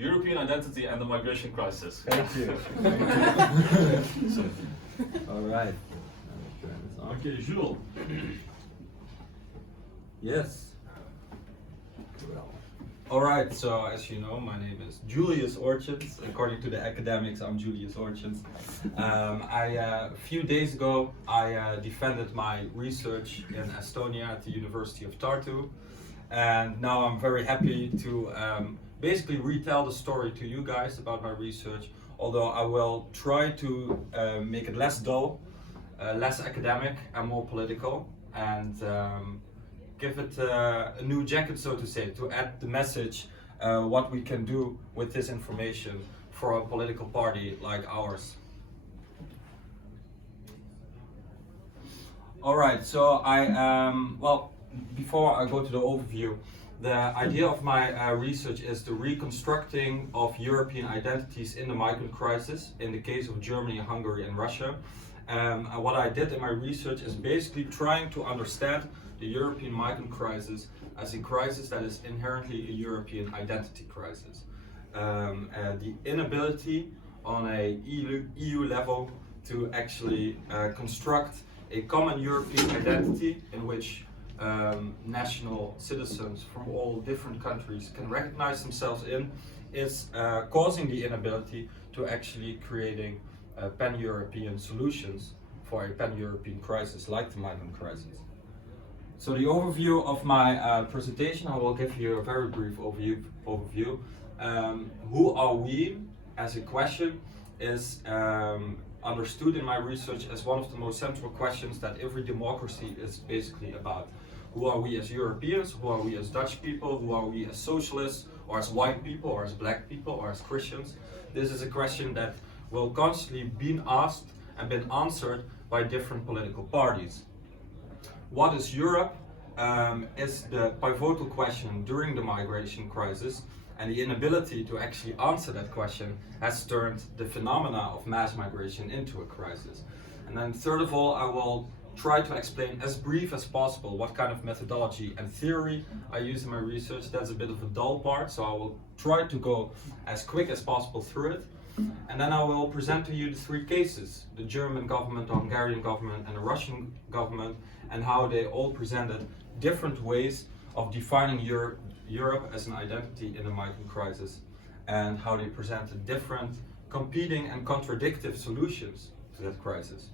European identity and the migration crisis. Thank you. All right. Okay, Jules. Yes. Alright, so as you know, my name is Julius Ortjens. According to the academics, I'm Julius Ortjens. A few days ago, I defended my research in Estonia at the University of Tartu. And now I'm very happy to basically retell the story to you guys about my research, although I will try to make it less dull, less academic and more political, and give it a new jacket, so to say, to add the message what we can do with this information for a political party like ours. Alright, so well, before I go to the overview, the idea of my research is the reconstructing of European identities in the migrant crisis, in the case of Germany, Hungary and Russia. And what I did in my research is basically trying to understand the European migrant crisis as a crisis that is inherently a European identity crisis. The inability on a EU level to actually construct a common European identity in which national citizens from all different countries can recognize themselves in is causing the inability to actually creating pan-European solutions for a pan-European crisis like the migrant crisis. So the overview of my presentation, I will give you a very brief overview. Who are we as a question is understood in my research as one of the most central questions that every democracy is basically about. Who are we as Europeans? Who are we as Dutch people? Who are we as socialists, or as white people, or as black people, or as Christians? This is a question that will constantly be asked and been answered by different political parties. What is Europe is the pivotal question during the migration crisis, and the inability to actually answer that question has turned the phenomena of mass migration into a crisis. And then third of all, I will try to explain as brief as possible what kind of methodology and theory I use in my research. That's a bit of a dull part, so I will try to go as quick as possible through it. And then I will present to you the three cases, the German government, the Hungarian government and the Russian government, and how they all presented different ways of defining Europe as an identity in the migrant crisis, and how they presented different competing and contradictory solutions to that crisis.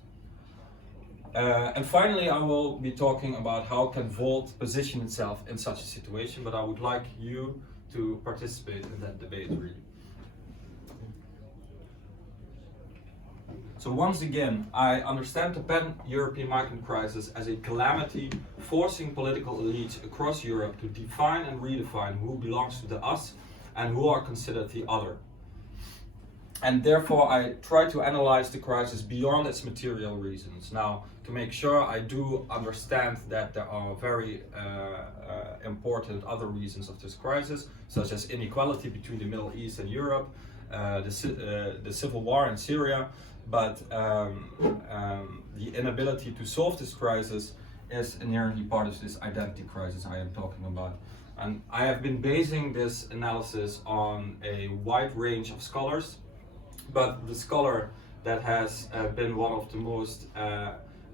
And finally, I will be talking about how can Volt position itself in such a situation, but I would like you to participate in that debate, really. So once again, I understand the pan-European migrant crisis as a calamity forcing political elites across Europe to define and redefine who belongs to the us and who are considered the other. And therefore I try to analyze the crisis beyond its material reasons. Now, to make sure I do understand that there are very important other reasons of this crisis, such as inequality between the Middle East and Europe, the civil war in Syria, but the inability to solve this crisis is inherently part of this identity crisis I am talking about. And I have been basing this analysis on a wide range of scholars, but the scholar that has been one of the most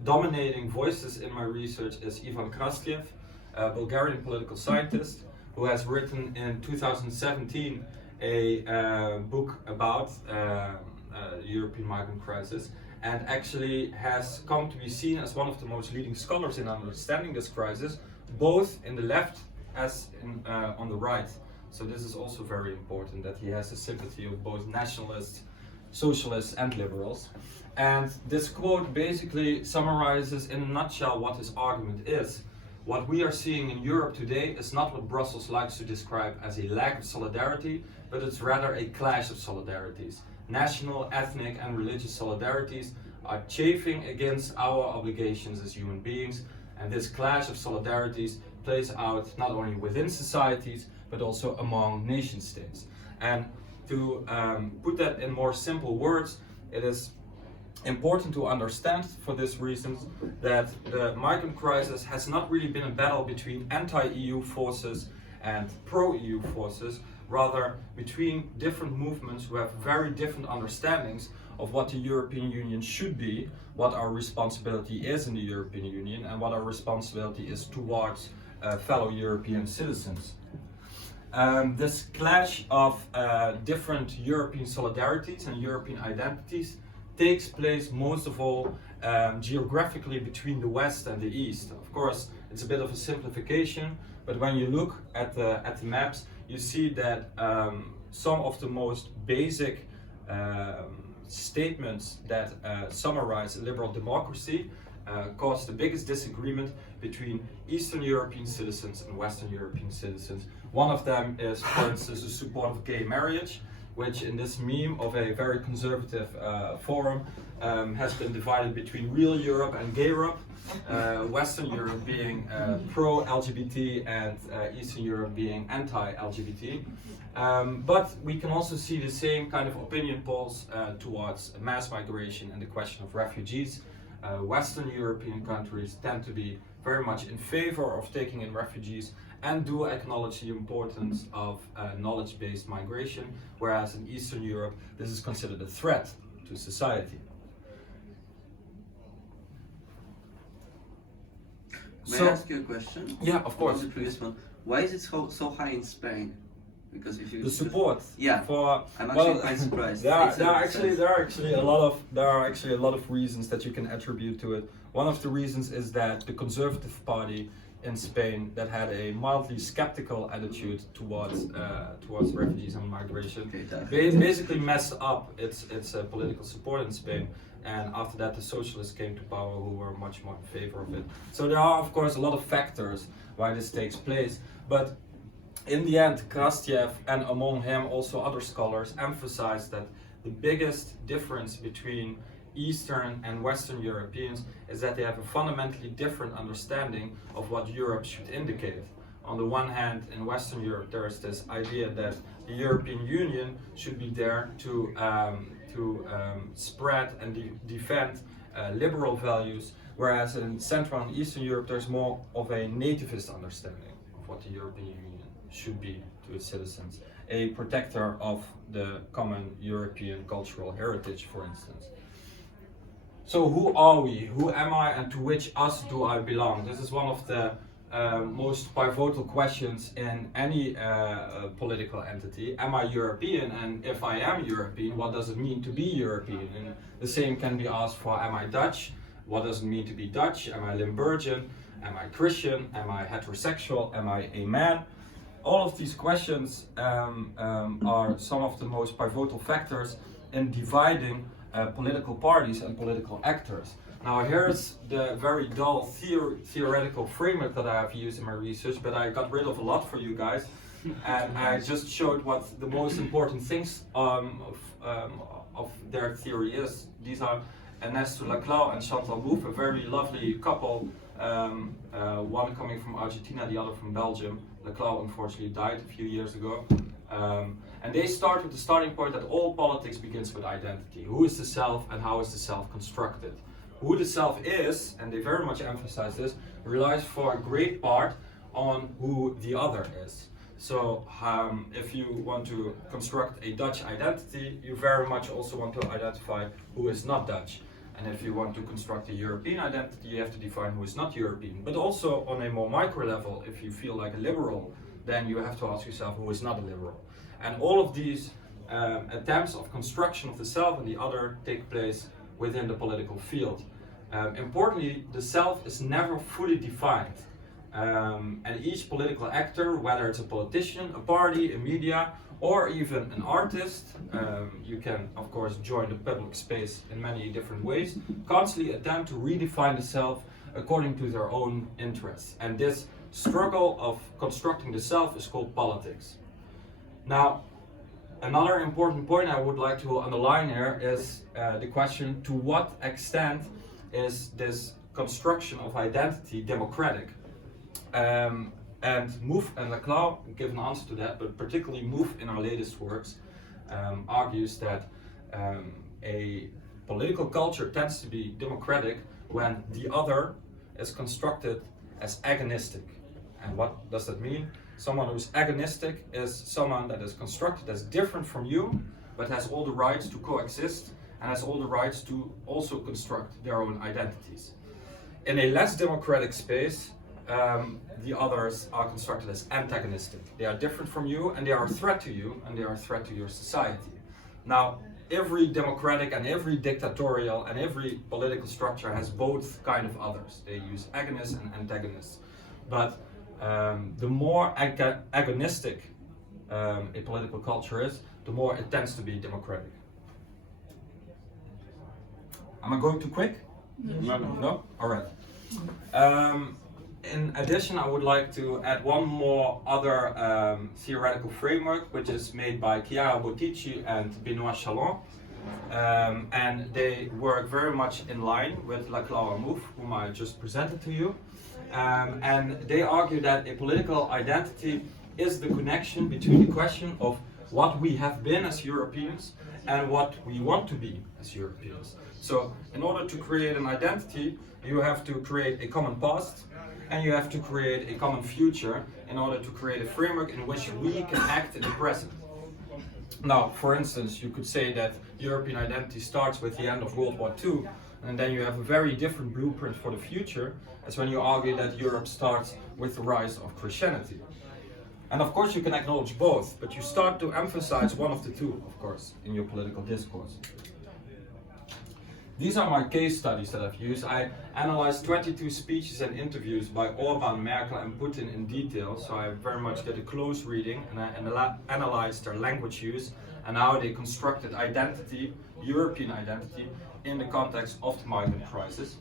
dominating voices in my research is Ivan Krasljev, a Bulgarian political scientist who has written in 2017 a book about European migrant crisis, and actually has come to be seen as one of the most leading scholars in understanding this crisis, both in the left as in, on the right. So this is also very important, that he has a sympathy of both nationalists, socialists and liberals. And this quote basically summarizes in a nutshell what his argument is. What we are seeing in Europe today is not what Brussels likes to describe as a lack of solidarity, but it's rather a clash of solidarities. National, ethnic and religious solidarities are chafing against our obligations as human beings, and this clash of solidarities plays out not only within societies but also among nation states. And to put that in more simple words, it is important to understand for this reason that the migrant crisis has not really been a battle between anti-EU forces and pro-EU forces. rather between different movements who have very different understandings of what the European Union should be, what our responsibility is in the European Union, and what our responsibility is towards fellow European citizens. This clash of different European solidarities and European identities takes place most of all geographically between the West and the East. Of course, it's a bit of a simplification, but when you look at the maps, you see that some of the most basic statements that summarize a liberal democracy cause the biggest disagreement between Eastern European citizens and Western European citizens. One of them is, for instance, the support of gay marriage, which in this meme of a very conservative forum has been divided between real Europe and gay Europe. Western Europe being pro-LGBT and Eastern Europe being anti-LGBT. But we can also see the same kind of opinion polls towards mass migration and the question of refugees. Western European countries tend to be very much in favor of taking in refugees and do acknowledge the importance of knowledge-based migration, whereas in Eastern Europe this is considered a threat to society. May I ask you a question? Yeah, of course. The previous one. Why is it so high in Spain? Because if you The support. Yeah. For I'm actually quite surprised. There are 87%. actually a lot of reasons that you can attribute to it. One of the reasons is that the Conservative Party in Spain that had a mildly skeptical attitude towards refugees and migration basically messed up its political support in Spain. And after that, the socialists came to power, who were much more in favor of it. So there are, of course, a lot of factors why this takes place. But in the end, Krastyev and among him also other scholars emphasize that the biggest difference between Eastern and Western Europeans is that they have a fundamentally different understanding of what Europe should indicate. On the one hand, in Western Europe, there is this idea that the European Union should be there to spread and defend liberal values, whereas in Central and Eastern Europe, there's more of a nativist understanding of what the European Union should be to its citizens, a protector of the common European cultural heritage, for instance. So who are we? Who am I, and to which us do I belong? This is one of the most pivotal questions in any political entity. Am I European? And if I am European, what does it mean to be European? And the same can be asked for, am I Dutch? What does it mean to be Dutch? Am I Limburgian? Am I Christian? Am I heterosexual? Am I a man? All of these questions are some of the most pivotal factors in dividing political parties and political actors. Now here's the very dull theoretical framework that I have used in my research, but I got rid of a lot for you guys, and I just showed what the most important things of their theory is. These are Ernesto Laclau and Chantal Mouffe, a very lovely couple, one coming from Argentina, the other from Belgium. Laclau unfortunately died a few years ago. And they start with the starting point that all politics begins with identity. Who is the self and how is the self constructed? Who the self is, and they very much emphasize this, relies for a great part on who the other is. So if you want to construct a Dutch identity, you very much also want to identify who is not Dutch. And if you want to construct a European identity, you have to define who is not European. But also on a more micro level, if you feel like a liberal, then you have to ask yourself who is not a liberal. And all of these attempts of construction of the self and the other take place within the political field. Importantly, the self is never fully defined. And each political actor, whether it's a politician, a party, a media, or even an artist, you can of course join the public space in many different ways, constantly attempt to redefine the self according to their own interests. And this struggle of constructing the self is called politics. Now, another important point I would like to underline here is the question, to what extent is this construction of identity democratic? And Mouffe and Laclau give an answer to that, but particularly Mouffe in our latest works argues that a political culture tends to be democratic when the other is constructed as agonistic. And what does that mean? Someone who's agonistic is someone that is constructed as different from you, but has all the rights to coexist and has all the rights to also construct their own identities. In a less democratic space, the others are constructed as antagonistic. They are different from you and they are a threat to you and they are a threat to your society. Now, every democratic and every dictatorial and every political structure has both kind of others. They use agonists and antagonists. But the more agonistic a political culture is, the more it tends to be democratic. Am I going too quick? No? All right. In addition, I would like to add one more other theoretical framework, which is made by Chiara Bottici and Benoît Chalon. And they work very much in line with Laclau and Mouffe, whom I just presented to you. And they argue that a political identity is the connection between the question of what we have been as Europeans and what we want to be as Europeans. So, in order to create an identity, you have to create a common past and you have to create a common future in order to create a framework in which we can act in the present. Now, for instance, you could say that European identity starts with the end of World War II, and then you have a very different blueprint for the future, as when you argue that Europe starts with the rise of Christianity. And of course you can acknowledge both, but you start to emphasize one of the two, of course, in your political discourse. These are my case studies that I've used. I analyzed 22 speeches and interviews by Orbán, Merkel and Putin in detail, so I very much did a close reading and I analyzed their language use and how they constructed identity, European identity, in the context of the migrant crisis.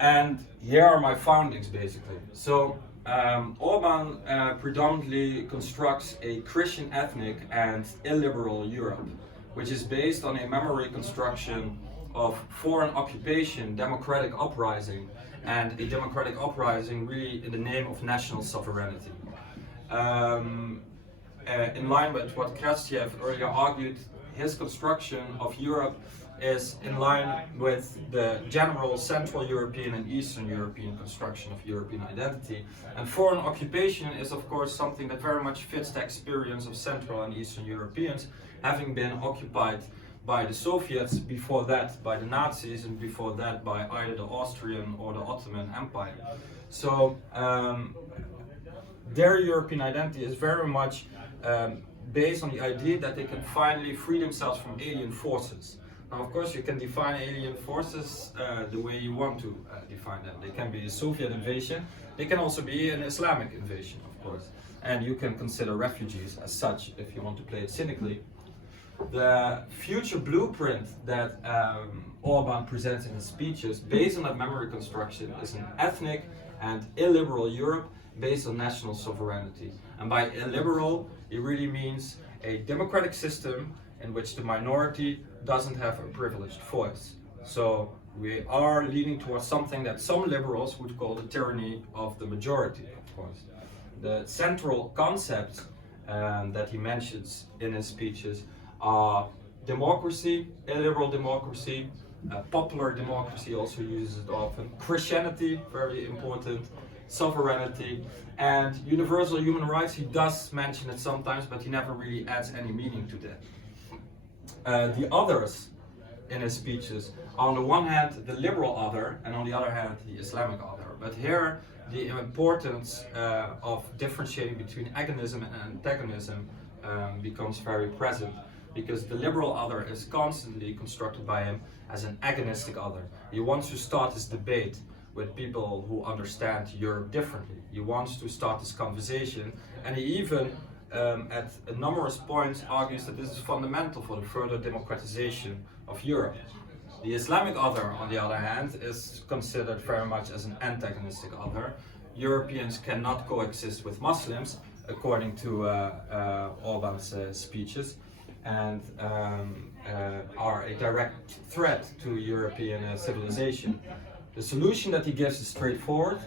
And here are my findings basically. So Orbán predominantly constructs a Christian ethnic and illiberal Europe, which is based on a memory construction of foreign occupation, democratic uprising, and a democratic uprising really in the name of national sovereignty. In line with what Krastchev earlier argued, his construction of Europe is in line with the general Central European and Eastern European construction of European identity. And foreign occupation is of course something that very much fits the experience of Central and Eastern Europeans, having been occupied by the Soviets, before that by the Nazis, and before that by either the Austrian or the Ottoman Empire. So their European identity is very much based on the idea that they can finally free themselves from alien forces. Now, of course, you can define alien forces the way you want to define them. They can be a Soviet invasion, they can also be an Islamic invasion, of course. And you can consider refugees as such, if you want to play it cynically. The future blueprint that Orbán presents in his speeches, based on that memory construction, is an ethnic and illiberal Europe based on national sovereignty. And by illiberal, it really means a democratic system in which the minority doesn't have a privileged voice. So we are leading towards something that some liberals would call the tyranny of the majority, of course. The central concepts that he mentions in his speeches are democracy, illiberal democracy, popular democracy, also uses it often, Christianity, very important, sovereignty, and universal human rights. He does mention it sometimes, but he never really adds any meaning to that. The others in his speeches are on the one hand the liberal other and on the other hand the Islamic other. But here the importance of differentiating between agonism and antagonism becomes very present, because the liberal other is constantly constructed by him as an agonistic other. He wants to start this debate with people who understand Europe differently. He wants to start this conversation, and he even at numerous points argues that this is fundamental for the further democratization of Europe. The Islamic other, on the other hand, is considered very much as an antagonistic other. Europeans cannot coexist with Muslims, according to Orbán's speeches, and are a direct threat to European civilization. The solution that he gives is straightforward.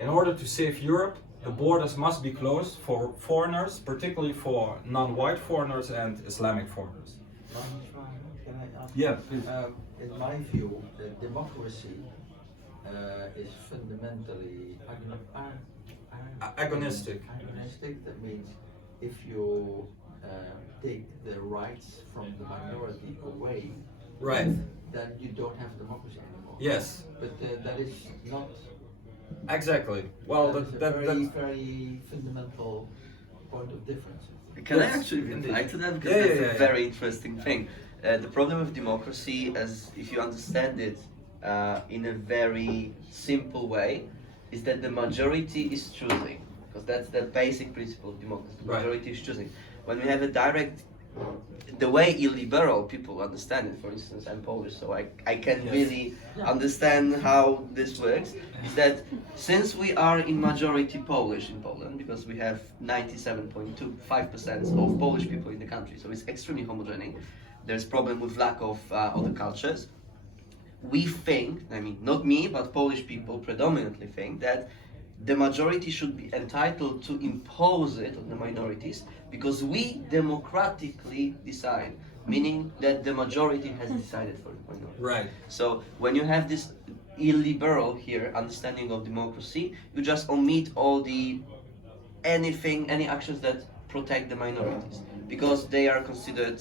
In order to save Europe, the borders must be closed for foreigners, particularly for non-white foreigners and Islamic foreigners. Can I ask? Yeah, please. In my view, the democracy is fundamentally Agonistic. agonistic. That means if you take the rights from the minority away, Right. then you don't have democracy anymore. Yes. But that is not. Exactly. Well, that is a that very fundamental point of difference. Can I Yes, actually reply indeed. to that? Because Yeah, that's yeah, a yeah. very interesting thing. The problem with democracy, as if you understand it in a very simple way, is that the majority is choosing. Because that's the basic principle of democracy. The Right. majority is choosing. When we have a direct, the way illiberal people understand it, for instance, I'm Polish, so I can Yes. really understand how this works, is that since we are in majority Polish in Poland, because we have 97.25% of Polish people in the country, so it's extremely homogenic, there's problem with lack of other cultures. We think, I mean, not me, but Polish people predominantly think that the majority should be entitled to impose it on the minorities because we democratically decide, meaning that the majority has decided for the minority. Right. So when you have this illiberal here understanding of democracy, you just omit all the any actions that protect the minorities because they are considered,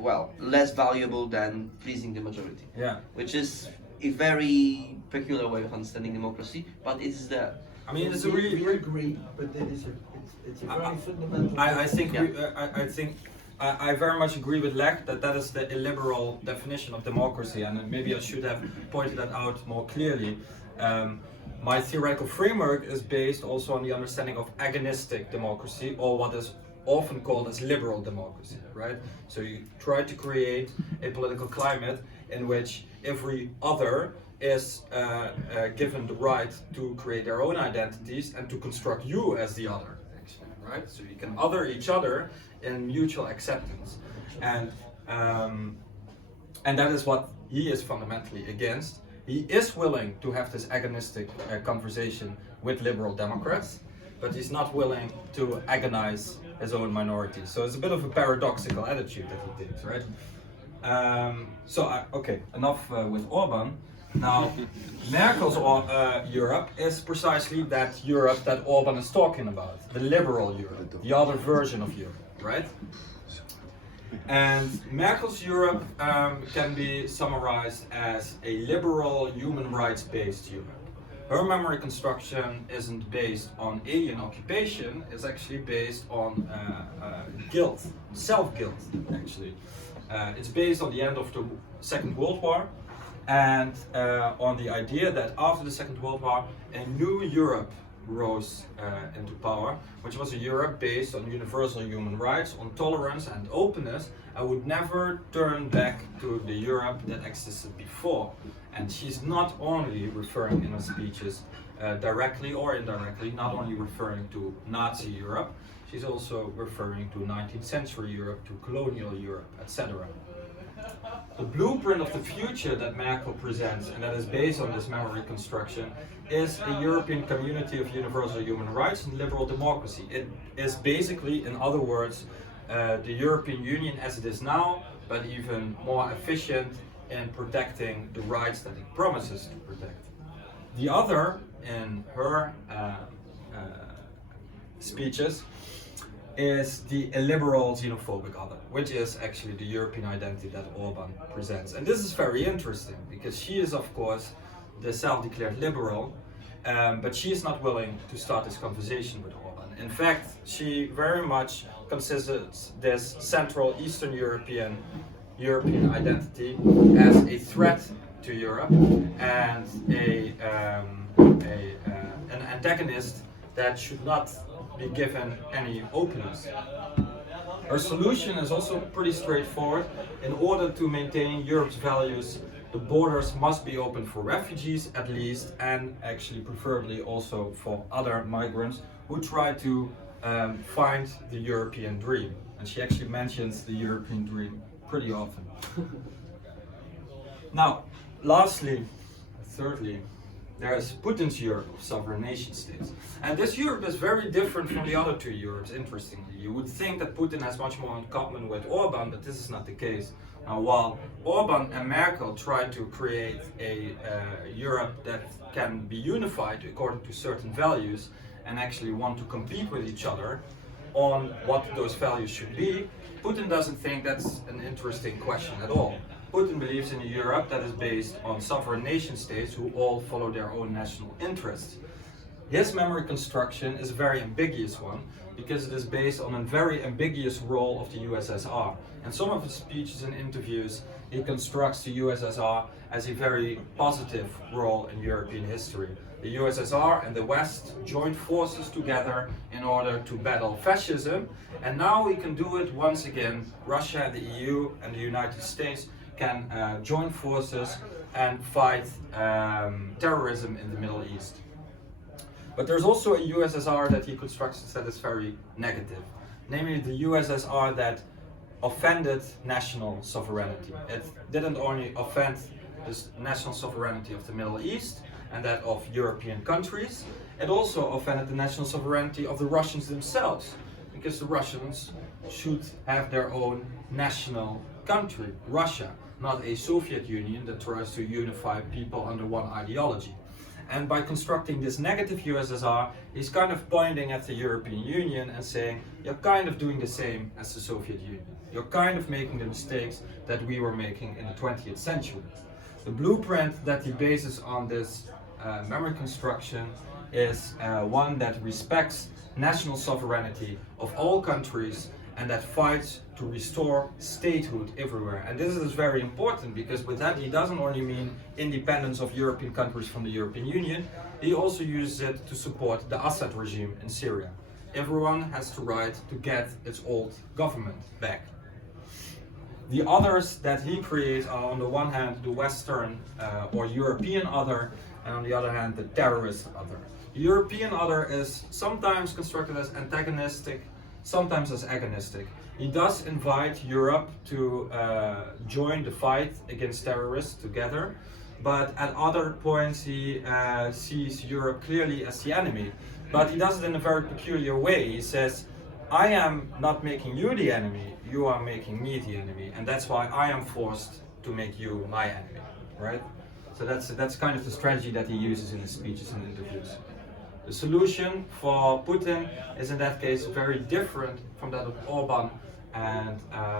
well, less valuable than pleasing the majority. Yeah. Which is a very peculiar way of understanding democracy, but it's the. I mean, it's a we really. agree, but it's a very fundamental. I think Yeah. I think I very much agree with Lech that is the illiberal definition of democracy, and maybe I should have pointed that out more clearly. My theoretical framework is based also on the understanding of agonistic democracy, or what is often called as liberal democracy, right? So you try to create a political climate in which every other is given the right to create their own identities and to construct you as the other, actually, right? So you can other each other in mutual acceptance, and that is what he is fundamentally against. He is willing to have this agonistic conversation with liberal Democrats, but he's not willing to agonize his own minority. So it's a bit of a paradoxical attitude that he takes, right? Okay, enough with Orban. Now, Merkel's Europe is precisely that Europe that Orban is talking about, the liberal Europe, the other version of Europe, right? And Merkel's Europe can be summarized as a liberal, human rights-based Europe. Her memory construction isn't based on alien occupation, it's actually based on guilt, self-guilt, actually. It's based on the end of the Second World War and on the idea that after the Second World War, a new Europe rose into power, which was a Europe based on universal human rights, on tolerance and openness, and would never turn back to the Europe that existed before. And she's not only referring in her speeches directly or indirectly, not only referring to Nazi Europe, she's also referring to 19th century Europe, to colonial Europe, etc. The blueprint of the future that Merkel presents, and that is based on this memory construction, is a European community of universal human rights and liberal democracy. It is basically, in other words, the European Union as it is now, but even more efficient in protecting the rights that it promises to protect. The other, in her speeches, is the illiberal xenophobic other, which is actually the European identity that Orban presents. And this is very interesting because she is, of course, the self-declared liberal, but she is not willing to start this conversation with Orban. In fact, she very much considers this Central Eastern European identity as a threat to Europe and an antagonist that should not be given any openness. Her solution is also pretty straightforward. In order to maintain Europe's values, the borders must be open for refugees at least, and actually preferably also for other migrants who try to find the European dream. And she actually mentions the European dream pretty often. Now, thirdly, there is Putin's Europe of sovereign nation states. And this Europe is very different from the other two Europes, interestingly. You would think that Putin has much more in common with Orbán, but this is not the case. While Orbán and Merkel try to create a Europe that can be unified according to certain values and actually want to compete with each other on what those values should be, Putin doesn't think that's an interesting question at all. Putin believes in a Europe that is based on sovereign nation states who all follow their own national interests. His memory construction is a very ambiguous one because it is based on a very ambiguous role of the USSR. In some of his speeches and interviews, he constructs the USSR as a very positive role in European history. The USSR and the West joined forces together in order to battle fascism, and now we can do it once again. Russia, the EU and the United States can join forces and fight terrorism in the Middle East. But there's also a USSR that he constructs that is very negative, namely the USSR that offended national sovereignty. It didn't only offend the national sovereignty of the Middle East and that of European countries, it also offended the national sovereignty of the Russians themselves, because the Russians should have their own national country, Russia, not a Soviet Union that tries to unify people under one ideology. And by constructing this negative USSR, he's kind of pointing at the European Union and saying, you're kind of doing the same as the Soviet Union. You're kind of making the mistakes that we were making in the 20th century. The blueprint that he bases on this memory construction is one that respects national sovereignty of all countries and that fights to restore statehood everywhere. And this is very important because with that he doesn't only mean independence of European countries from the European Union, he also uses it to support the Assad regime in Syria. Everyone has the right to get its old government back. The others that he creates are on the one hand the Western or European other, and on the other hand the terrorist other. The European other is sometimes constructed as antagonistic, sometimes as agonistic. He does invite Europe to join the fight against terrorists together, but at other points he sees Europe clearly as the enemy. But he does it in a very peculiar way. He says, I am not making you the enemy, you are making me the enemy, and that's why I am forced to make you my enemy, right? So that's kind of the strategy that he uses in his speeches and interviews. The solution for Putin is in that case very different from that of Orbán and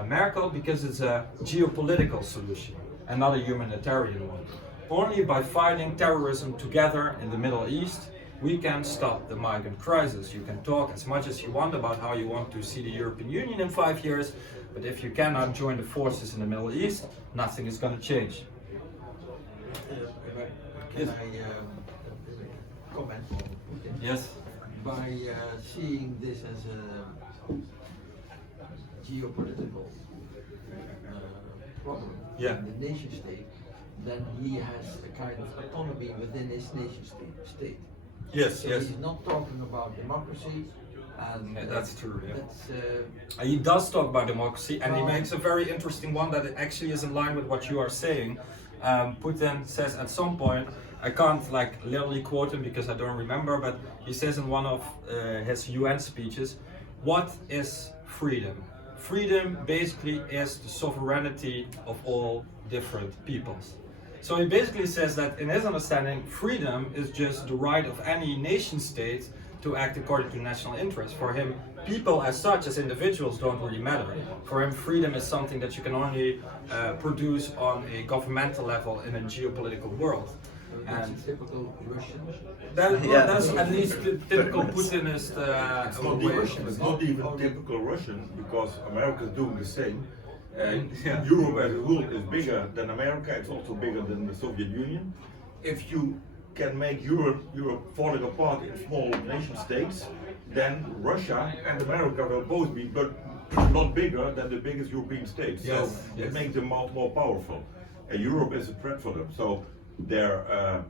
Merkel because it's a geopolitical solution and not a humanitarian one. Only by fighting terrorism together in the Middle East we can stop the migrant crisis. You can talk as much as you want about how you want to see the European Union in 5 years, but if you cannot join the forces in the Middle East, nothing is going to change. Can I comment on Putin? Yes. By seeing this as a geopolitical problem in the nation state, then he has a kind of autonomy within his nation state. Yes, so he's not talking about democracy. And that's true. Yeah. That's, he does talk about democracy, and he makes a very interesting one that actually is in line with what you are saying. Putin says at some point, I can't like literally quote him because I don't remember, but he says in one of his UN speeches, what is freedom? Freedom basically is the sovereignty of all different peoples. So he basically says that in his understanding, freedom is just the right of any nation state to act according to national interest. For him, people as such, as individuals, don't really matter. For him, freedom is something that you can only produce on a governmental level in a geopolitical world. And typical Russian. That's at least the typical Putinist It's not even typical Russian because America is doing the same. Europe as a whole is bigger than America, it's also bigger than the Soviet Union. If you can make Europe falling apart in small nation states, then Russia and America will both be but a lot bigger than the biggest European states. Yes, so yes. It makes them more powerful. And Europe is a threat for them. So the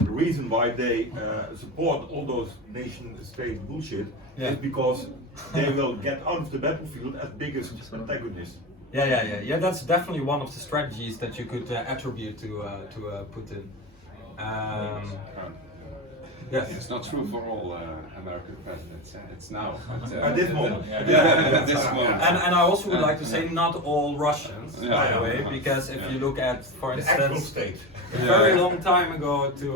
reason why they support all those nation state bullshit is because they will get out of the battlefield as biggest antagonists. Yeah. That's definitely one of the strategies that you could attribute to Putin. Yes. It's not true for all American presidents. It's now. But, At this moment. Yeah, at this moment. And I also would like to say not all Russians, by the way, because if you look at, for The actual instance, state. a very long time ago to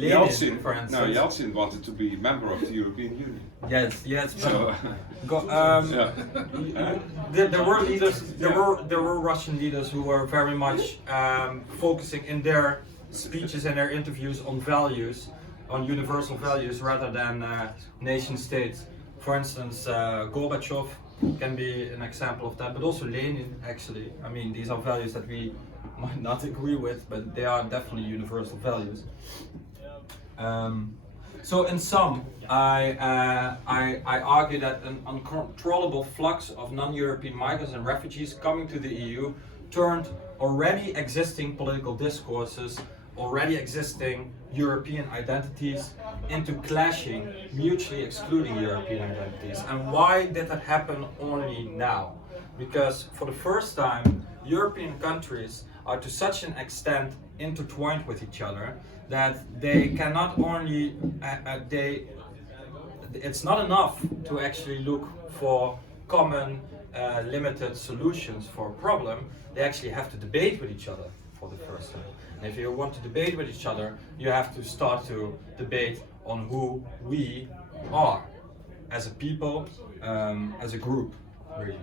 Lenin, Yeltsin, for instance. no, Yeltsin wanted to be a member of the European Union. Yes, but So, yeah. there were leaders. There were Russian leaders who were very much focusing in their speeches and their interviews on values, on universal values rather than nation states. For instance, Gorbachev can be an example of that, but also Lenin actually. I mean, these are values that we might not agree with, but they are definitely universal values. So in sum, I argue that an uncontrollable flux of non-European migrants and refugees coming to the EU turned already existing political discourses, already existing European identities into clashing, mutually excluding European identities. And why did that happen only now? Because for the first time, European countries are to such an extent intertwined with each other that they cannot only, it's not enough to actually look for common limited solutions for a problem. They actually have to debate with each other for the first time. And if you want to debate with each other, you have to start to debate on who we are as a people, as a group, really.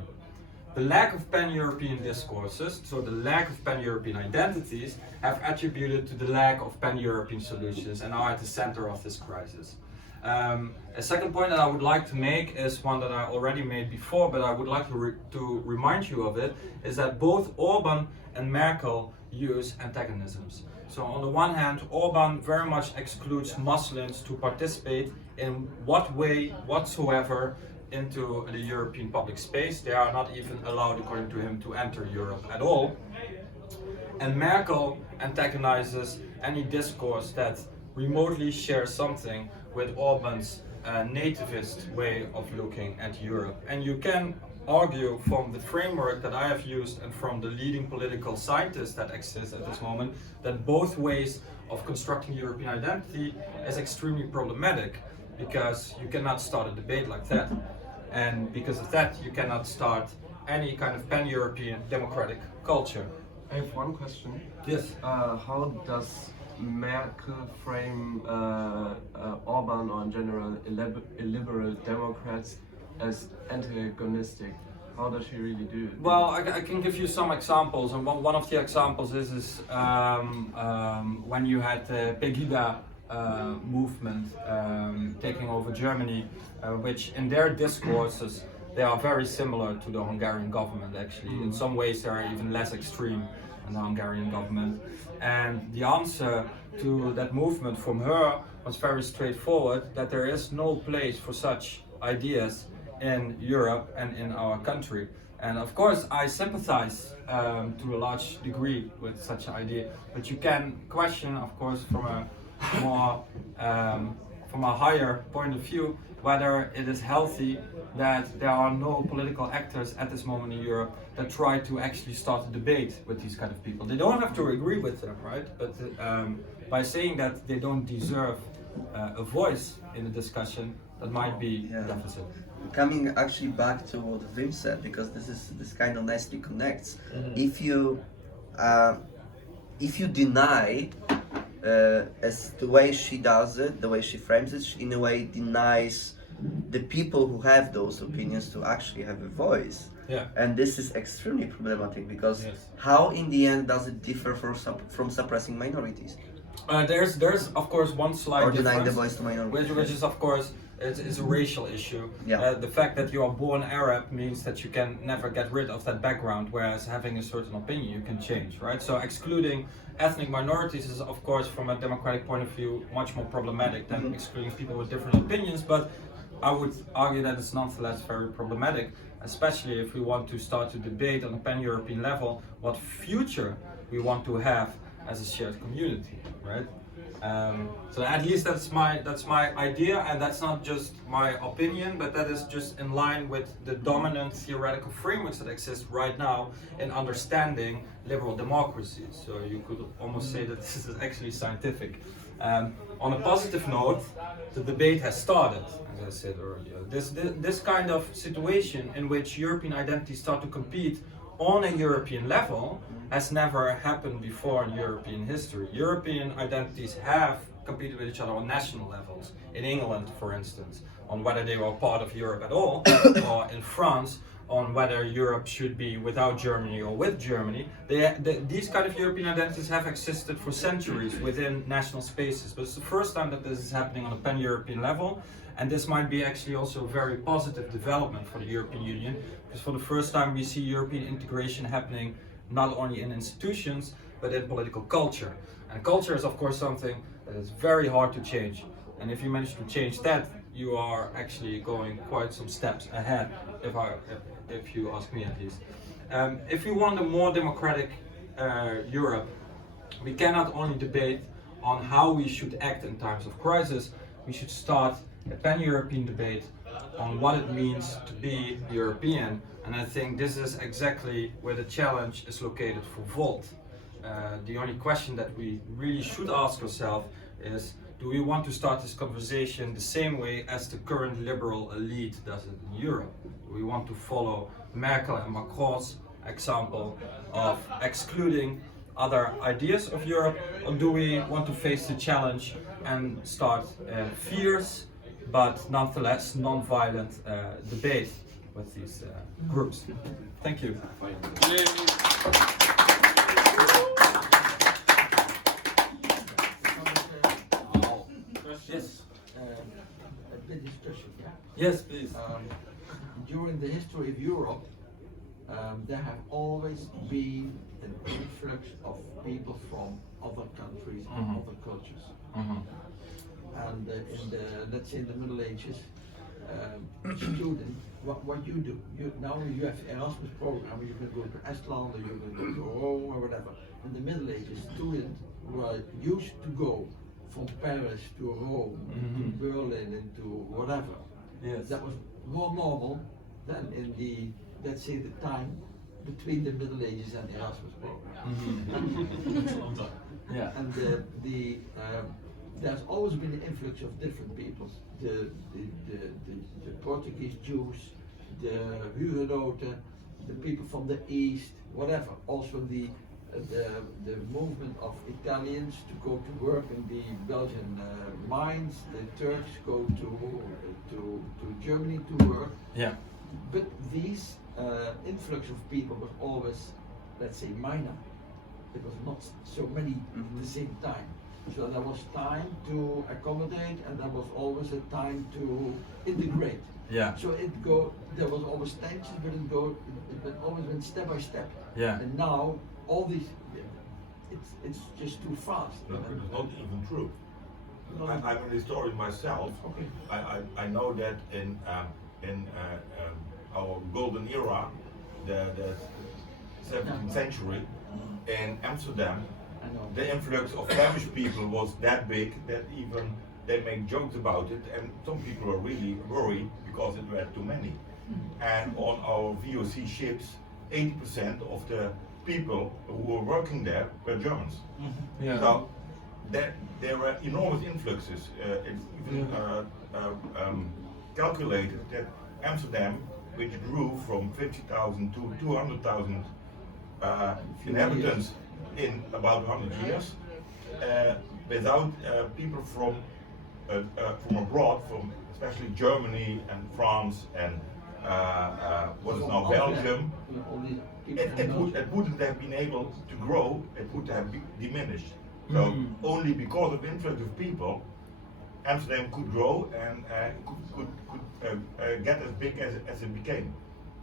The lack of pan-European discourses, so the lack of pan-European identities, have attributed to the lack of pan-European solutions and are at the center of this crisis. A second point that I would like to make is one that I already made before, but I would like to remind you of it, is that both Orbán and Merkel use antagonisms. So on the one hand, Orbán very much excludes Muslims to participate in what way whatsoever into the European public space. They are not even allowed, according to him, to enter Europe at all. And Merkel antagonizes any discourse that remotely shares something with Orbán's nativist way of looking at Europe. And you can argue from the framework that I have used and from the leading political scientists that exist at this moment that both ways of constructing European identity is extremely problematic, because you cannot start a debate like that, and because of that you cannot start any kind of pan-European democratic culture. I have one question. Yes. How does Merkel frame Orban, or in general illiberal Democrats, as antagonistic? How does she really do it? Well, I can give you some examples, and one of the examples is when you had the Pegida movement taking over Germany, which in their discourses they are very similar to the Hungarian government actually. In some ways they are even less extreme than the Hungarian government. And the answer to that movement from her was very straightforward, that there is no place for such ideas in Europe and in our country. And of course I sympathize to a large degree with such an idea, but you can question, of course, from a more from a higher point of view, whether it is healthy that there are no political actors at this moment in Europe that try to actually start a debate with these kind of people. They don't have to agree with them, right? But by saying that they don't deserve a voice in the discussion, that might be a deficit. Coming actually back to what Wim said, because this kind of nicely connects. If you deny, as the way she does it, the way she frames it, she in a way denies the people who have those opinions to actually have a voice. Yeah. And this is extremely problematic, because Yes. how in the end does it differ from suppressing minorities? There's of course one slight Or denying the difference, voice to minorities? which is of course it's a racial issue. Yeah. The fact that you are born Arab means that you can never get rid of that background, whereas having a certain opinion you can change, right? So excluding ethnic minorities is of course from a democratic point of view much more problematic than excluding people with different opinions, but I would argue that it's nonetheless very problematic, especially if we want to start to debate on a pan-European level what future we want to have as a shared community, right? So at least that's my idea, and that's not just my opinion, but that is just in line with the dominant theoretical frameworks that exist right now in understanding liberal democracies. So you could almost say that this is actually scientific. On a positive note, the debate has started, as I said earlier. This kind of situation in which European identities start to compete on a European level has never happened before in European history. European identities have competed with each other on national levels. In England, for instance, on whether they were part of Europe at all, or in France, on whether Europe should be without Germany or with Germany. These kind of European identities have existed for centuries within national spaces, but it's the first time that this is happening on a pan-European level, and this might be actually also a very positive development for the European Union, because for the first time we see European integration happening not only in institutions, but in political culture. And culture is of course something that is very hard to change, and if you manage to change that, you are actually going quite some steps ahead, if you ask me at least. If you want a more democratic Europe, we cannot only debate on how we should act in times of crisis, we should start a pan-European debate on what it means to be European, and I think this is exactly where the challenge is located for Volt. The only question that we really should ask ourselves is, do we want to start this conversation the same way as the current liberal elite does it in Europe? Do we want to follow Merkel and Macron's example of excluding other ideas of Europe, or do we want to face the challenge and start a fierce but nonetheless non-violent debate with these groups? Thank you. Yes. A bit discussion, yeah? Yes, please. During the history of Europe, there have always been an influx of people from other countries and other cultures. And in the, let's say in the Middle Ages, student, what you do, now you have Erasmus program, you can go to Estland, or you can go to Rome or whatever. In the Middle Ages, students were used to go from Paris to Rome, to Berlin, and to whatever. Yes. That was more normal than in the, let's say, the time between the Middle Ages and the Erasmus program. Yeah. And there's always been an influx of different peoples. The Portuguese Jews, the Huguenoten, the people from the East, whatever. Also the movement of Italians to go to work in the Belgian mines. The Turks go to Germany to work. Yeah. But these influx of people was always, let's say, minor. It was not so many at the same time. So there was time to accommodate, and there was always a time to integrate. Yeah. So there was always tensions, but it always went step by step. Yeah. And now all these, it's just too fast. No, it's not even true. I'm an historian myself. Okay. I know that in our golden era, the 17th century, in Amsterdam, the influx of Flemish people was that big that even they make jokes about it, and some people are really worried because it were too many. And on our VOC ships, 80% of the people who were working there were Germans. Yeah. So there were enormous influxes. It's even calculated that Amsterdam, which grew from 50,000 to 200,000 inhabitants in about 100 years, without people from abroad, from especially Germany and France and what is now Belgium, it wouldn't have been able to grow, it would have diminished. So only because of influx of people, Amsterdam could grow and could get as big as it became.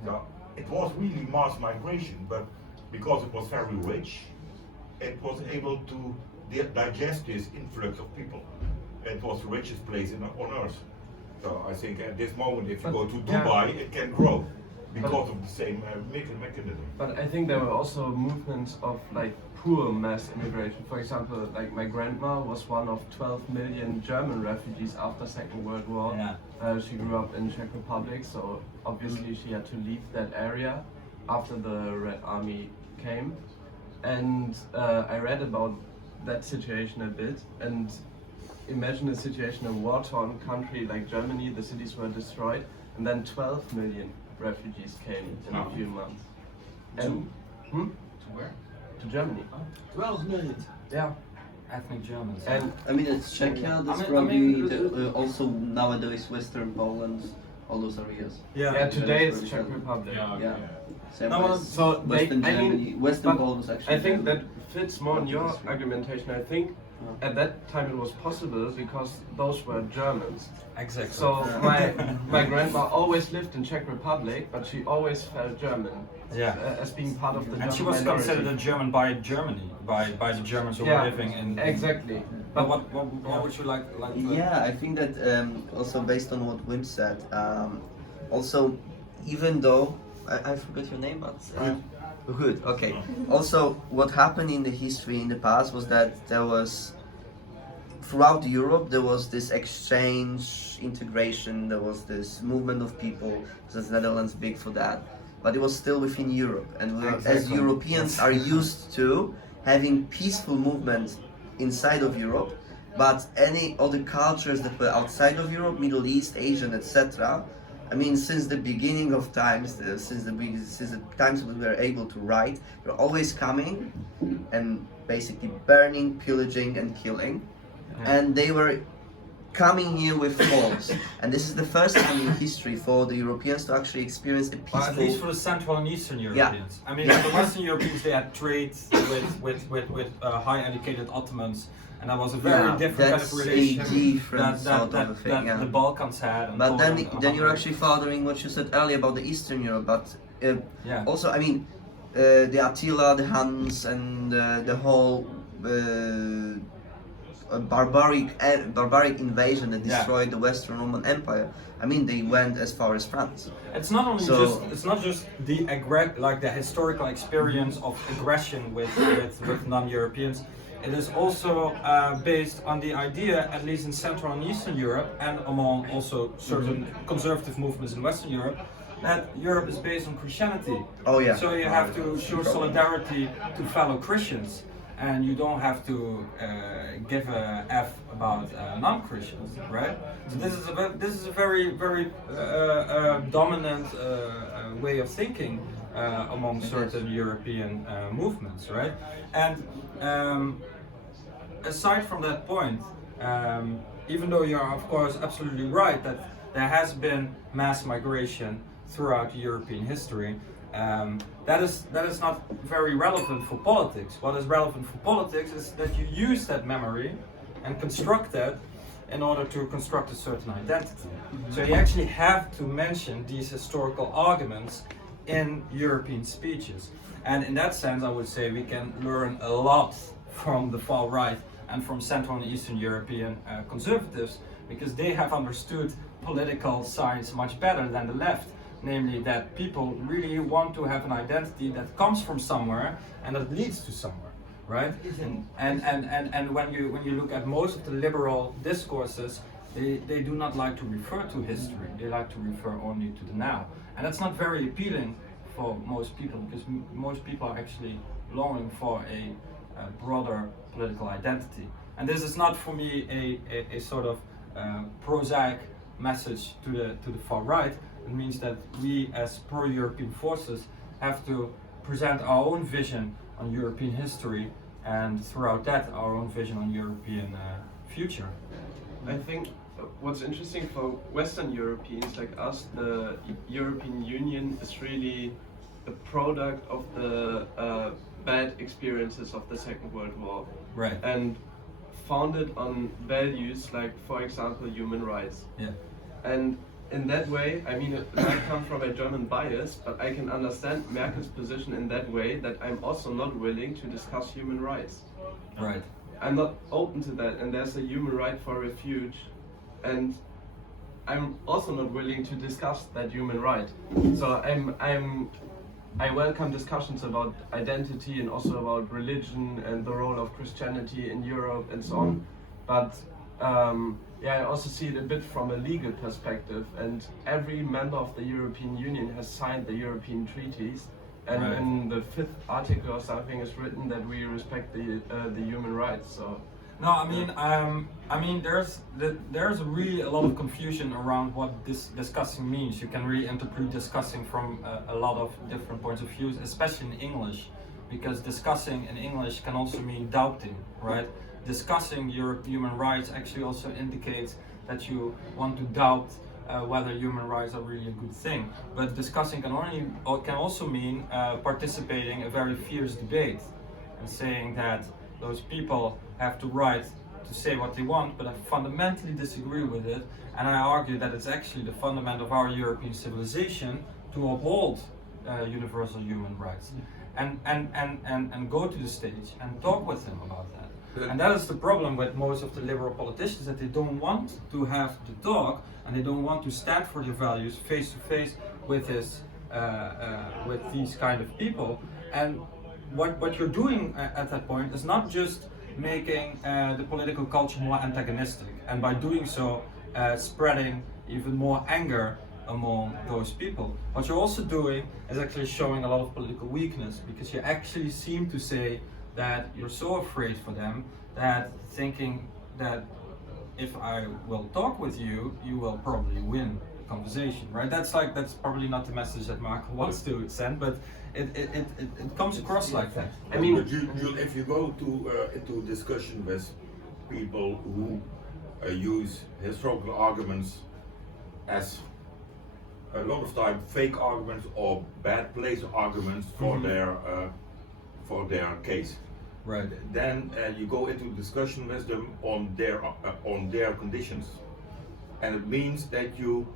So it was really mass migration, but because it was very rich, it was able to digest this influx of people. It was the richest place on earth. So I think at this moment, if you go to Dubai, it can grow. because of the same mechanism. But I think there were also movements of like poor mass immigration. For example, like my grandma was one of 12 million German refugees after Second World War. Yeah. She grew up in Czech Republic, so obviously she had to leave that area after the Red Army came. And I read about that situation a bit, and imagine a situation in a war-torn country like Germany, the cities were destroyed, and then 12 million refugees came in a few months. And To where? to Germany. 12 million. Yeah. Ethnic Germans. And I mean, it's Czechia, that's I probably mean, also nowadays Western Poland, all those areas. yeah, today it's Very Czech good. Republic. Yeah. Same No, as so Western I mean, Germany, Western but Poland is actually. I think Germany. that fits more in your argumentation. I think at that time it was possible because those were Germans. Exactly. So my grandma always lived in Czech Republic, but she always felt German. Yeah. As being part of the German And she was minority. considered a German by Germany, by the Germans who were living in. Exactly. But what would you like to? Yeah, I think that also based on what Wim said, also even though I forgot your name, but good. Okay. Also, what happened in the history in the past was that there was throughout Europe there was this exchange, integration. There was this movement of people. The Netherlands big for that, but it was still within Europe, and we, as Europeans, are used to having peaceful movement inside of Europe, but any other cultures that were outside of Europe, Middle East, Asian, etc. I mean, since the beginning of times, since the times we were able to write, they're always coming and basically burning, pillaging, and killing, and they were coming here with force. And this is the first time in history for the Europeans to actually experience a peaceful. Well, at least for the Central and Eastern Europeans. I mean, the Western Europeans, they had trade with high educated Ottomans, and that was a very different kind of relation that the Balkans had. And But Poland and then you're Hungary. actually following what you said earlier about the Eastern Europe. But Yeah. also, I mean, the Attila, the Huns, and the whole barbaric invasion that destroyed the Western Roman Empire. I mean, they went as far as France. It's not only So- it's not just the the historical experience of aggression with non-Europeans. It is also based on the idea, at least in Central and Eastern Europe, and among also certain conservative movements in Western Europe, that Europe is based on Christianity. Oh yeah. So you have to show solidarity to fellow Christians, and you don't have to give a F about non-Christians, right? So this is a very dominant way of thinking among certain European movements, right? And aside from that point, even though you're of course absolutely right that there has been mass migration throughout European history, that is not very relevant for politics. What is relevant for politics is that you use that memory and construct that in order to construct a certain identity. So you actually have to mention these historical arguments in European speeches. And in that sense, I would say we can learn a lot from the far right and from Central and Eastern European conservatives, because they have understood political science much better than the left. Namely, that people really want to have an identity that comes from somewhere and that leads to somewhere, right? And when you look at most of the liberal discourses, they do not like to refer to history. They like to refer only to the now, and that's not very appealing for most people, because most people are actually longing for a broader political identity. And this is not for me a sort of prosaic message to the far right. It means that we as pro-European forces have to present our own vision on European history, and throughout that our own vision on European future. I think what's interesting for Western Europeans like us, the European Union is really a product of the bad experiences of the Second World War. Right. And founded on values like, for example, human rights. Yeah. And in that way, I mean, it might come from a German bias, but I can understand Merkel's position in that way, that I'm also not willing to discuss human rights. Right. I'm not open to that, and there's a human right for refuge, and I'm also not willing to discuss that human right. So I welcome discussions about identity and also about religion and the role of Christianity in Europe and so on. But I also see it a bit from a legal perspective, and every member of the European Union has signed the European treaties, and Right. in the 5th article or something is written that we respect the human rights. So No, I mean, there's really a lot of confusion around what this discussing means. You can really interpret discussing from a lot of different points of views, especially in English, because discussing in English can also mean doubting, right? Discussing your human rights actually also indicates that you want to doubt whether human rights are really a good thing. But discussing can also mean participating in a very fierce debate and saying that those people have the right to say what they want, but I fundamentally disagree with it, and I argue that it's actually the fundament of our European civilization to uphold universal human rights, and go to the stage and talk with them about that. And that is the problem with most of the liberal politicians, that they don't want to have the talk, and they don't want to stand for their values face to face with these kind of people. And what you're doing at that point is not just making the political culture more antagonistic, and by doing so spreading even more anger among those people. What you're also doing is actually showing a lot of political weakness, because you actually seem to say that you're so afraid for them, that thinking that if I will talk with you, you will probably win the conversation, right? That's probably not the message that Merkel wants to send, but it comes across like that. I mean, if you go into discussion with people who use historical arguments as a lot of time fake arguments or bad place arguments for their case, Right. then you go into discussion with them on their conditions, and it means that you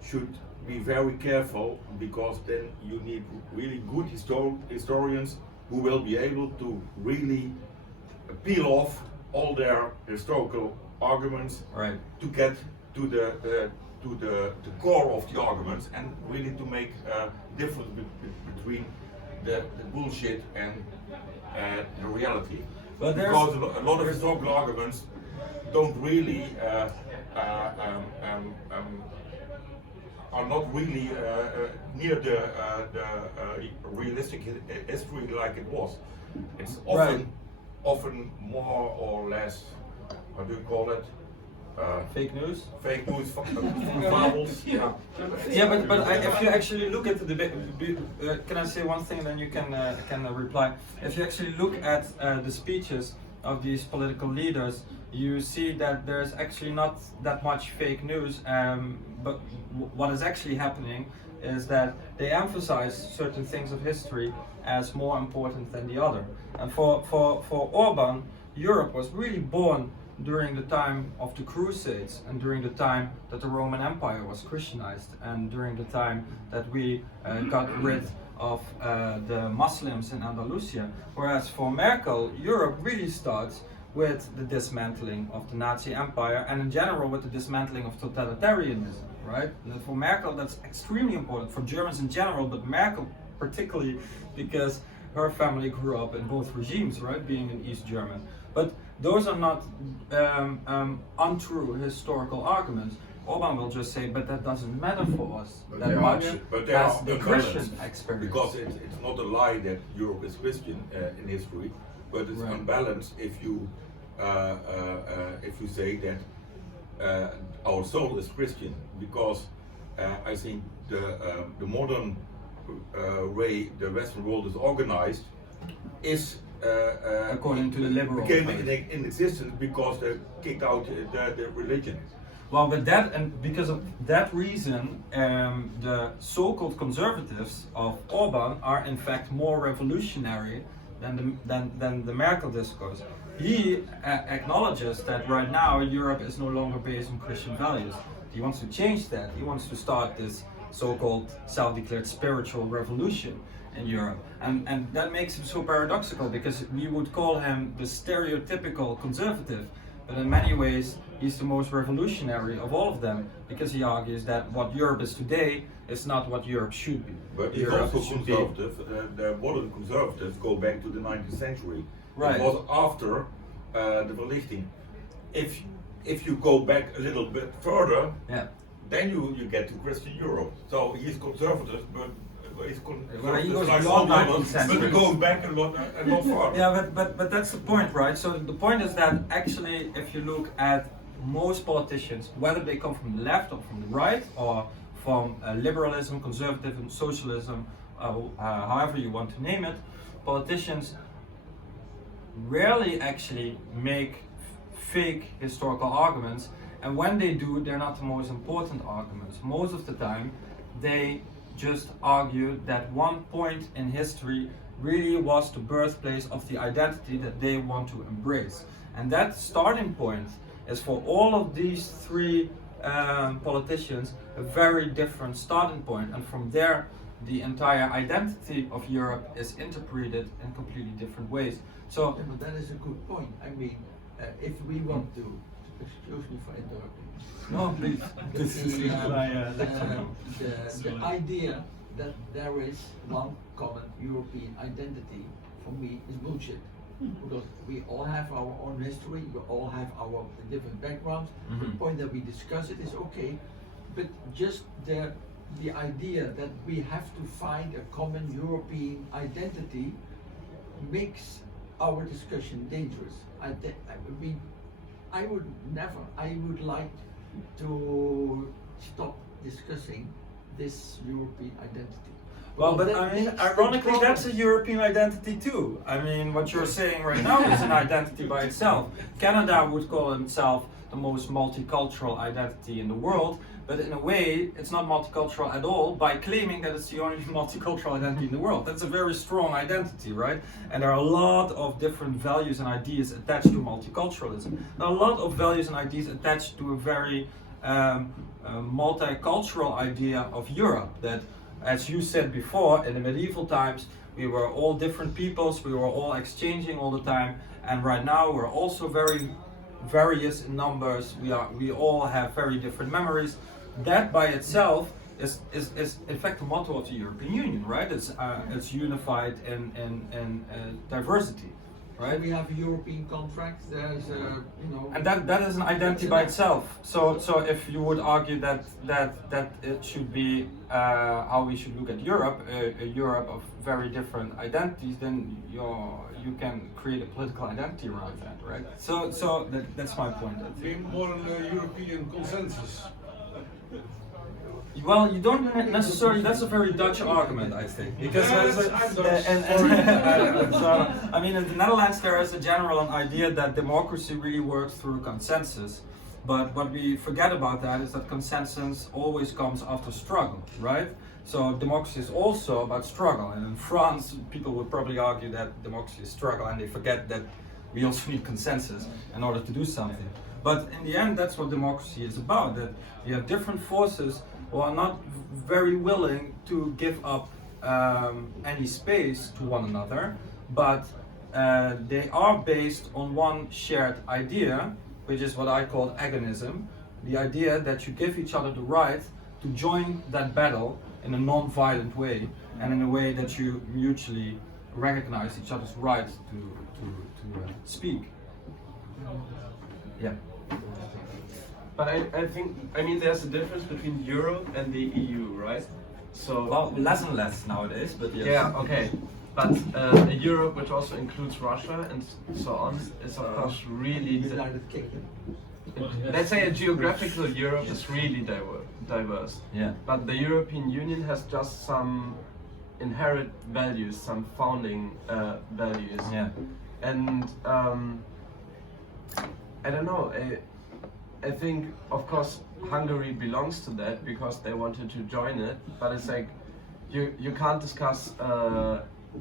should be very careful, because then you need really good historians who will be able to really peel off all their historical arguments, Right. to get to the core of the arguments, and really to make a difference between the bullshit and the reality. But there's- Because a lot of historical arguments don't really are not really near the realistic history like it was. It's often more or less, how do you call it? Fake news. Fake news, fables. Yeah, if you actually look at the debate, can I say one thing, then you can reply. If you actually look at the speeches of these political leaders, you see that there's actually not that much fake news, but what is actually happening is that they emphasize certain things of history as more important than the other. And for Orbán, Europe was really born during the time of the Crusades, and during the time that the Roman Empire was Christianized, and during the time that we got rid of the Muslims in Andalusia. Whereas for Merkel, Europe really starts with the dismantling of the Nazi Empire, and in general with the dismantling of totalitarianism, right? And for Merkel, that's extremely important, for Germans in general, but Merkel particularly, because her family grew up in both regimes, right, being an East German. But those are not untrue historical arguments. Orbán will just say, but that doesn't matter for us But that they much are as the Christian experience. Because it's not a lie that Europe is Christian in history, but it's Right. unbalanced if you say that our soul is Christian. Because I think the modern way the Western world is organized is According to the liberal became faith. in existence because they kicked out the religion. Well, but because of that reason, the so-called conservatives of Orbán are in fact more revolutionary than the Merkel discourse. He acknowledges that right now Europe is no longer based on Christian values. He wants to change that. He wants to start this so-called self-declared spiritual revolution in Europe. And that makes him so paradoxical, because we would call him the stereotypical conservative, but in many ways he's the most revolutionary of all of them, because he argues that what Europe is today is not what Europe should be. But he's Europe also should be- conservative. The modern conservatives go back to the 19th century. Right. It was after the Verlichting. If you go back a little bit further, Yeah. then you get to Christian Europe. So he's conservative, but he's Well, he conservative goes like beyond all 19th others, but century. he goes back a lot further. Yeah, but that's the point, right? So the point is that actually, if you look at most politicians, whether they come from the left or from the right, or from liberalism, conservatism, socialism, however you want to name it, politicians rarely actually make fake historical arguments, and when they do, they're not the most important arguments. Most of the time, they just argue that one point in history really was the birthplace of the identity that they want to embrace. And that starting point is for all of these three politicians a very different starting point, and from there the entire identity of Europe is interpreted in completely different ways. So Yeah, but that is a good point. I mean, if we want to, excuse me for interrupting. no, please. This is The idea that there is one common European identity, for me, is bullshit. Because we all have our own history, we all have our different backgrounds. The Mhm. point that we discuss it is okay, but just the idea that we have to find a common European identity makes our discussion dangerous. I mean, I would like to stop discussing this European identity. Well, but that I mean, makes the ironically, problem- that's a European identity too. I mean, what you're saying right now is an identity by itself. Canada would call itself the most multicultural identity in the world, but in a way, it's not multicultural at all by claiming that it's the only multicultural identity in the world. That's a very strong identity, right? And there are a lot of different values and ideas attached to multiculturalism. There are a lot of values and ideas attached to a very multicultural idea of Europe that, as you said before, in the medieval times, we were all different peoples, we were all exchanging all the time, and right now we're also very various in numbers, we all have very different memories. That by itself is in fact the motto of the European Union, right? It's unified in diversity, right? So we have a European contract, there's a, And that is an identity by itself. So if you would argue that it should be how we should look at Europe, a Europe of very different identities, then you can create a political identity around that, right? So that's my point. I think. Being more an European consensus. Well, you don't necessarily. That's a very Dutch argument, I think, because Yeah, there's I'm Dutch. so, I mean, in the Netherlands there is a general idea that democracy really works through consensus, but what we forget about that is that consensus always comes after struggle, right? So democracy is also about struggle, and in France, people would probably argue that democracy is struggle, and they forget that we also need consensus in order to do something. But in the end, that's what democracy is about, that you have different forces who are not very willing to give up any space to one another, but they are based on one shared idea, which is what I call agonism, the idea that you give each other the right to join that battle in a non-violent way, and in a way that you mutually recognize each other's right to speak. Yeah. But I think, I mean, there's a difference between Europe and the EU, right? So, Well, less and less nowadays, but yes. yeah, okay. But a Europe which also includes Russia and so on is of course really, United Kingdom. let's say a geographical Europe is really diverse. Yeah. But the European Union has just some inherent values, some founding values. Yeah. And I don't know, I think of course Hungary belongs to that because they wanted to join it, but it's like you can't discuss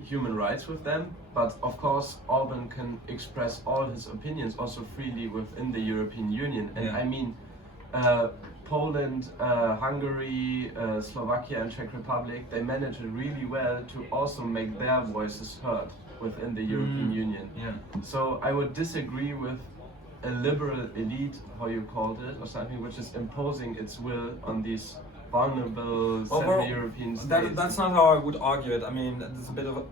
human rights with them, but of course Orbán can express all his opinions also freely within the European Union. And Yeah. I mean, Poland, Hungary, Slovakia and Czech Republic, they managed it really well to also make their voices heard within the European Union. Yeah. So I would disagree with a liberal elite, how you called it, or something, which is imposing its will on these vulnerable Central European states. That's not how I would argue it. I mean, it's a bit of.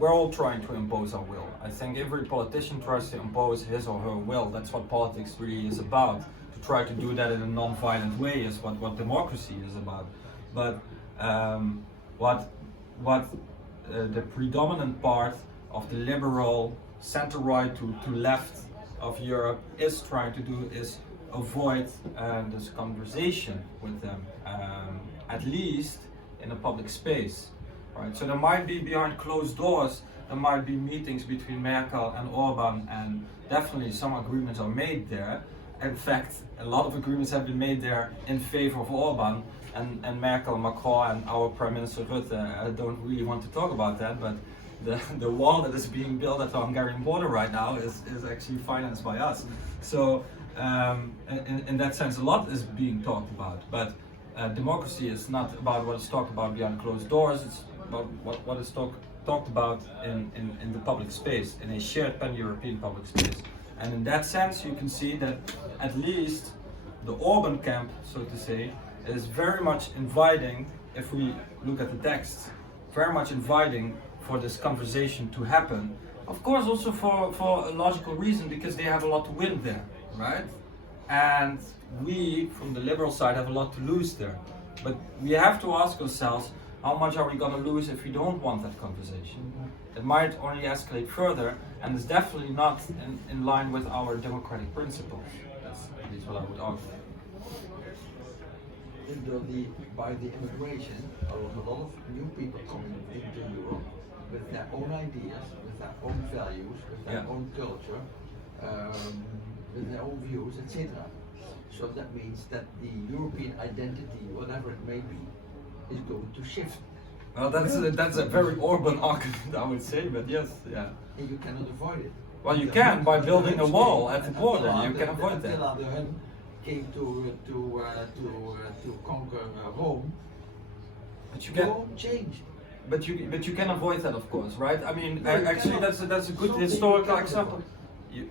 We're all trying to impose our will. I think every politician tries to impose his or her will. That's what politics really is about. To try to do that in a non-violent way is what democracy is about. But the predominant part of the liberal center-right to left of Europe is trying to do is avoid this conversation with them, at least in a public space, right? So there might be behind closed doors, there might be meetings between Merkel and Orbán, and definitely some agreements are made there. In fact, a lot of agreements have been made there in favor of Orbán, and Merkel, Macron, and our Prime Minister Rutte. I don't really want to talk about that, but the wall that is being built at the Hungarian border right now is actually financed by us. So in that sense, a lot is being talked about, but democracy is not about what is talked about behind closed doors. It's about what is talked about in the public space, in a shared pan-European public space. And in that sense, you can see that at least the Orban camp, so to say, is very much inviting, if we look at the text, very much inviting for this conversation to happen. Of course, also for a logical reason, because they have a lot to win there, right? And we, from the liberal side, have a lot to lose there. But we have to ask ourselves, how much are we going to lose if we don't want that conversation? It might only escalate further, and it's definitely not in line with our democratic principles. That's at least what I would argue. By the immigration, there was a lot of new people coming into Europe with their own ideas, with their own values, with their own culture, with their own views, etc. So that means that the European identity, whatever it may be, is going to shift. Well, that's a very Orban argument, I would say, but yes, yeah. And you cannot avoid it. Well, you can by building a wall at the border. You can avoid that. Attila the Hun came to conquer Rome. But you can. Rome changed. But you can avoid that, of course, right? I mean, actually, that's a good historical example. You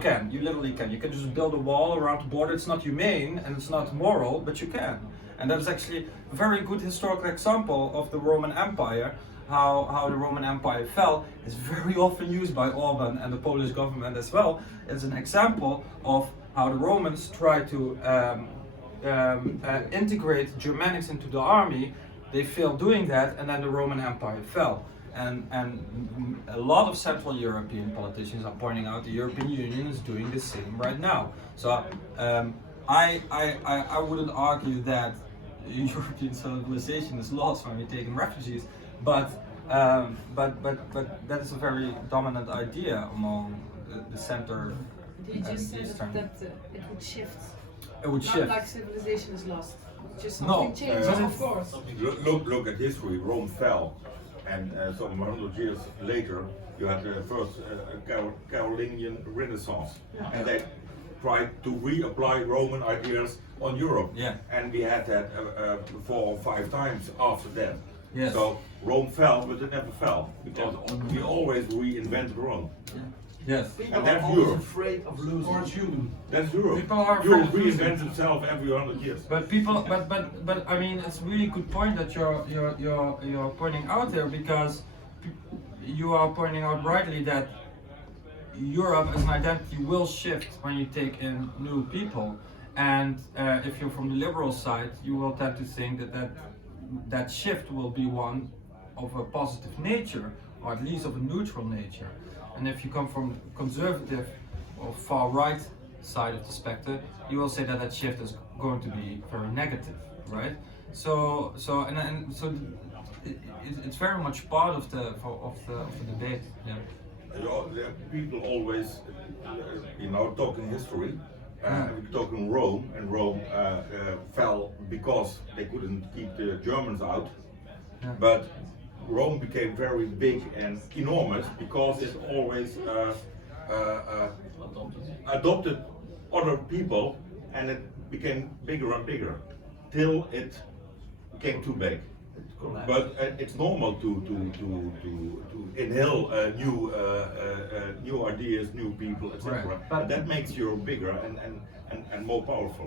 can. You literally can. You can just build a wall around the border. It's not humane and it's not moral, but you can. And that is actually a very good historical example of the Roman Empire. How the Roman Empire fell is very often used by Orban and the Polish government as well. It's an example of how the Romans tried to integrate Germanics into the army. They failed doing that, and then the Roman Empire fell. And a lot of Central European politicians are pointing out the European Union is doing the same right now. So I wouldn't argue that European civilization is lost when we're taking refugees, but that is a very dominant idea among the center. Did you just say that it would shift? It would Not shift. like civilization is lost. Just No, something changes, but of course. Look at history. Rome fell, and some 100 years later, you had the first Carolingian Renaissance, and they tried to reapply Roman ideas on Europe. Yeah. And we had that 4 or 5 times after that. Yes. So Rome fell, but it never fell because we always reinvented Rome. Yes. People And are that's always Europe. afraid of losing. Or it's human. That's Europe. People are afraid Europe of losing. reinvents itself every 100 years. But people, but I mean, it's a really good point that you're pointing out there, because you are pointing out rightly that Europe as an identity will shift when you take in new people, and if you're from the liberal side, you will tend to think that shift will be one of a positive nature, or at least of a neutral nature. And if you come from conservative or far right side of the spectrum, you will say that shift is going to be very negative, right? So it's very much part of the debate. Yeah. People always, talking history, talking Rome, and Rome fell because they couldn't keep the Germans out. Yeah. But Rome became very big and enormous because it always adopted other people, and it became bigger and bigger till it became too big. collapse. But it's normal to inhale new ideas, new people, etc. Right. But- And that makes Europe bigger and more powerful.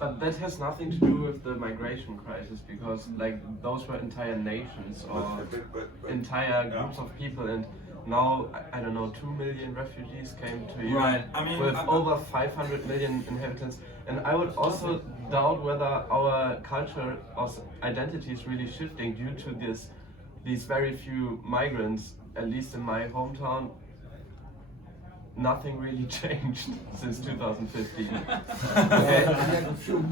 But that has nothing to do with the migration crisis, because like those were entire nations or But- entire groups of people, and now I don't know, 2 million refugees came to Europe Right, I mean, with over 500 million inhabitants, and I would also doubt whether our culture or identity is really shifting due to these very few migrants. At least in my hometown, nothing really changed since 2015. Okay?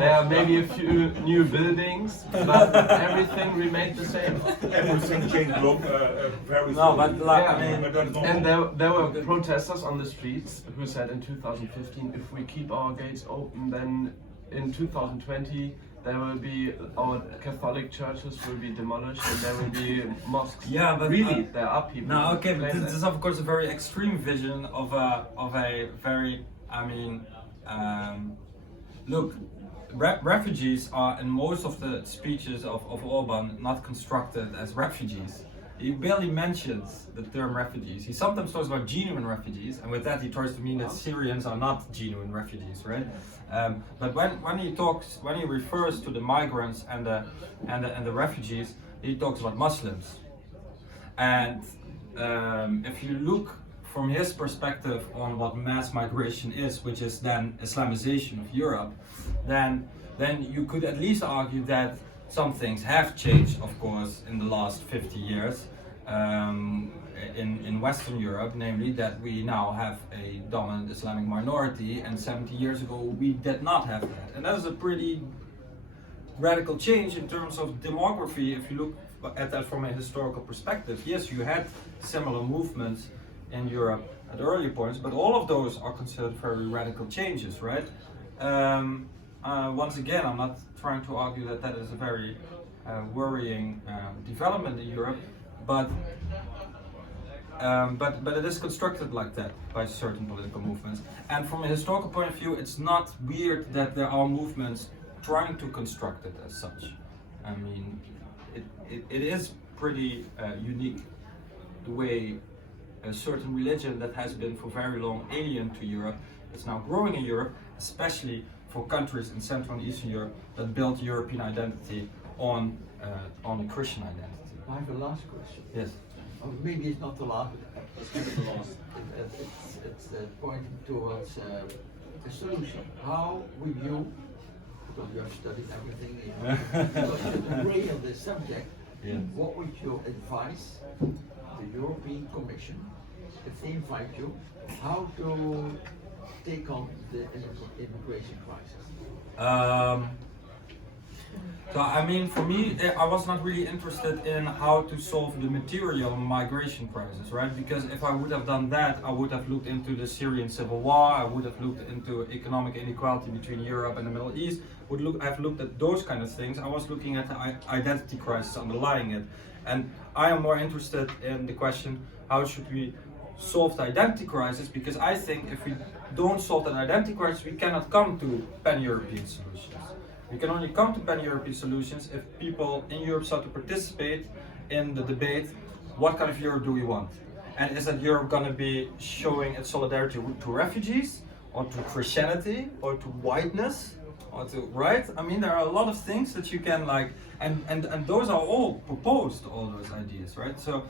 There are maybe a few new buildings, but everything remained the same. Everything changed very No, but slowly. like, Yeah. I mean, But that's normal. And there were protesters on the streets who said in 2015, if we keep our gates open, then in 2020 there will be our Catholic churches will be demolished and there will be mosques. Yeah, but really, there are people. no, who okay, but claim this is that. of course a very extreme vision of a very, I mean, look, refugees are in most of the speeches of Orbán not constructed as refugees. He barely mentions the term refugees. He sometimes talks about genuine refugees, and with that he tries to mean that Syrians are not genuine refugees, right? But when he refers to the migrants and the refugees, he talks about Muslims. And if you look from his perspective on what mass migration is, which is then Islamization of Europe, then you could at least argue that some things have changed, of course, in the last 50 years in Western Europe, namely that we now have a dominant Islamic minority, and 70 years ago we did not have that. And that is a pretty radical change in terms of demography if you look at that from a historical perspective. Yes, you had similar movements in Europe at earlier points, but all of those are considered very radical changes, right? Once again, I'm not trying to argue that that is a very worrying development in Europe, but it is constructed like that by certain political movements. And from a historical point of view, it's not weird that there are movements trying to construct it as such. I mean, it is pretty unique the way a certain religion that has been for very long alien to Europe is now growing in Europe, especially for countries in Central and Eastern Europe that built European identity on a Christian identity. I have a last question. Yes. Or maybe it's not the last. It's pointing towards a solution. How will you, because you have studied everything, the brain of the subject, Yeah. what would you advise the European Commission, if they invite you, how to take on the immigration crisis? So I mean, for me, I was not really interested in how to solve the material migration crisis, right? Because if I would have done that, I would have looked into the Syrian civil war, I would have looked into economic inequality between Europe and the Middle East, I've looked at those kind of things. I was looking at the identity crisis underlying it. And I am more interested in the question, how should we solve the identity crisis? Because I think if we don't solve that identity crisis, we cannot come to pan-European solutions. We can only come to pan-European solutions if people in Europe start to participate in the debate, what kind of Europe do we want? And is that Europe going to be showing its solidarity to refugees, or to Christianity, or to whiteness, or to, right? I mean, there are a lot of things that you can like, and those are all proposed, all those ideas, right? So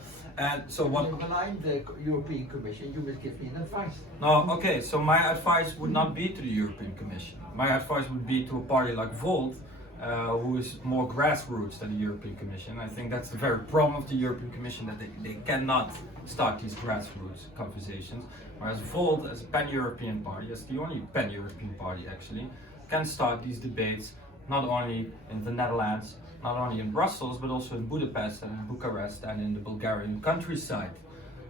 what? When I'm the European Commission, you must give me an advice. No, okay, so my advice would not be to the European Commission. My advice would be to a party like Volt, who is more grassroots than the European Commission. I think that's the very problem of the European Commission, that they cannot start these grassroots conversations. Whereas Volt, as a pan-European party, as the only pan-European party actually, can start these debates not only in the Netherlands, not only in Brussels, but also in Budapest and in Bucharest and in the Bulgarian countryside.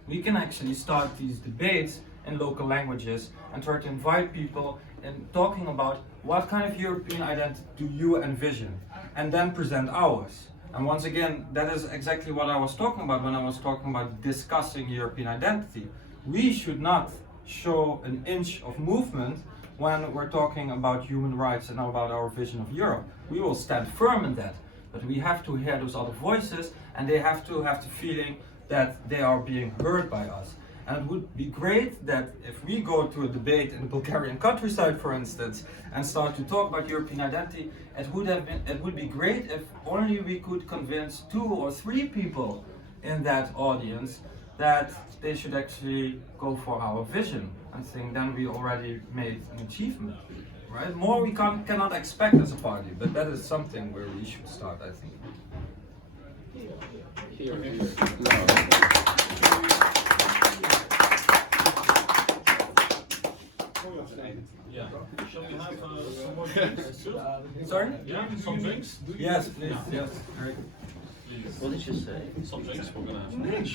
We can actually start these debates in local languages and try to invite people in talking about what kind of European identity do you envision, and then present ours. And once again, that is exactly what I was talking about when I was talking about discussing European identity. We should not show an inch of movement when we're talking about human rights and about our vision of Europe. We will stand firm in that. But we have to hear those other voices, and they have to have the feeling that they are being heard by us. And it would be great that if we go to a debate in the Bulgarian countryside, for instance, and start to talk about European identity, it would be great if only we could convince 2 or 3 people in that audience that they should actually go for our vision. I think then we already made an achievement, right? More we cannot expect as a party, but that is something where we should start, I think. Yeah. Shall we have some more drinks? Sorry? Yeah, some drinks? Yes, please. Yes. Very good. Please. What did you say? Some drinks, we're gonna have some drinks.